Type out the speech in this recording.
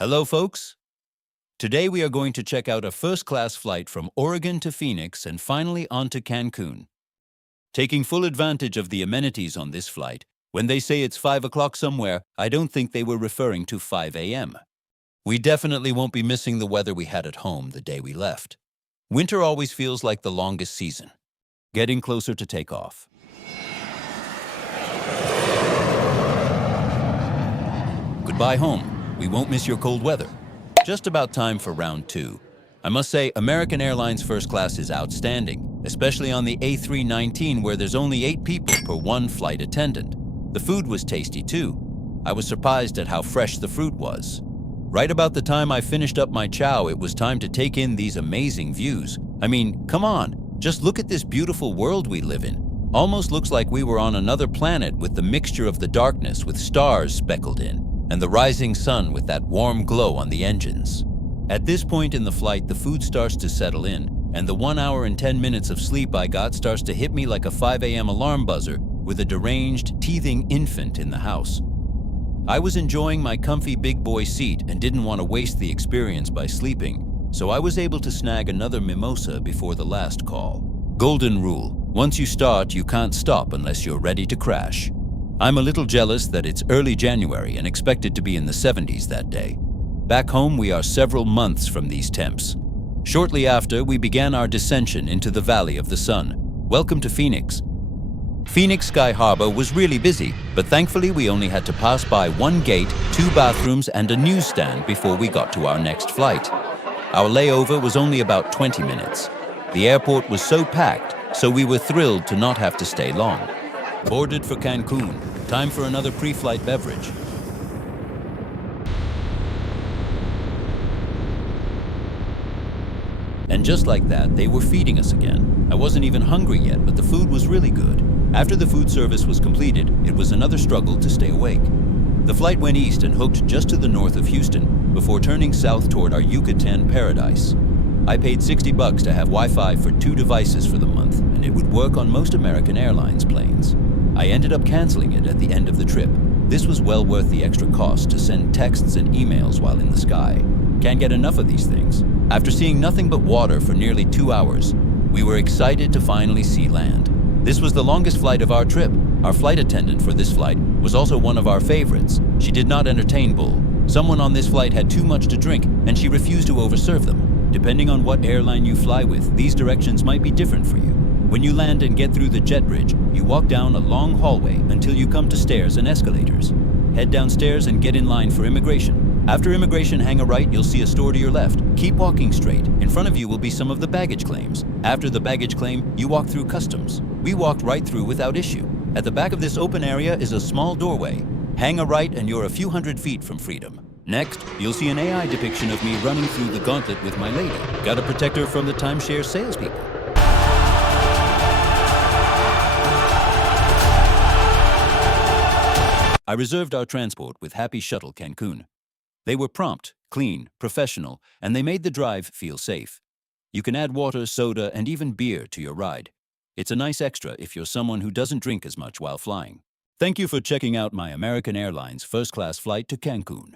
Hello, folks. Today we are going to check out a first-class flight from Oregon to Phoenix and finally on to Cancun. Taking full advantage of the amenities on this flight, when they say it's 5 o'clock somewhere, I don't think they were referring to 5 a.m. We definitely won't be missing the weather we had at home the day we left. Winter always feels like the longest season. Getting closer to takeoff. Goodbye home. We won't miss your cold weather. Just about time for round 2. I must say, American Airlines first class is outstanding, especially on the A319 where there's only 8 people per one flight attendant. The food was tasty too. I was surprised at how fresh the fruit was. Right about the time I finished up my chow, it was time to take in these amazing views. I mean, come on, just look at this beautiful world we live in. Almost looks like we were on another planet with the mixture of the darkness with stars speckled in, and the rising sun with that warm glow on the engines. At this point in the flight, the food starts to settle in, and the 1 hour and 10 minutes of sleep I got starts to hit me like a 5 a.m. alarm buzzer with a deranged, teething infant in the house. I was enjoying my comfy big boy seat and didn't want to waste the experience by sleeping, so I was able to snag another mimosa before the last call. Golden rule: once you start, you can't stop unless you're ready to crash. I'm a little jealous that it's early January and expected to be in the 70s that day. Back home, we are several months from these temps. Shortly after, we began our descension into the Valley of the Sun. Welcome to Phoenix. Phoenix Sky Harbor was really busy, but thankfully we only had to pass by 1 gate, 2 bathrooms, and a newsstand before we got to our next flight. Our layover was only about 20 minutes. The airport was so packed, so we were thrilled to not have to stay long. Boarded for Cancun. Time for another pre-flight beverage. And just like that, they were feeding us again. I wasn't even hungry yet, but the food was really good. After the food service was completed, it was another struggle to stay awake. The flight went east and hooked just to the north of Houston before turning south toward our Yucatan paradise. I paid $60 to have Wi-Fi for 2 devices for the month, and it would work on most American Airlines planes. I ended up canceling it at the end of the trip. This was well worth the extra cost to send texts and emails while in the sky. Can't get enough of these things. After seeing nothing but water for nearly 2 hours, we were excited to finally see land. This was the longest flight of our trip. Our flight attendant for this flight was also one of our favorites. She did not entertain Bull. Someone on this flight had too much to drink, and she refused to overserve them. Depending on what airline you fly with, these directions might be different for you. When you land and get through the jet bridge, you walk down a long hallway until you come to stairs and escalators. Head downstairs and get in line for immigration. After immigration, hang a right, you'll see a store to your left. Keep walking straight. In front of you will be some of the baggage claims. After the baggage claim, you walk through customs. We walked right through without issue. At the back of this open area is a small doorway. Hang a right and you're a few hundred feet from freedom. Next, you'll see an AI depiction of me running through the gauntlet with my lady. Gotta protect her from the timeshare salespeople. I reserved our transport with Happy Shuttle Cancun. They were prompt, clean, professional, and they made the drive feel safe. You can add water, soda, and even beer to your ride. It's a nice extra if you're someone who doesn't drink as much while flying. Thank you for checking out my American Airlines first-class flight to Cancun.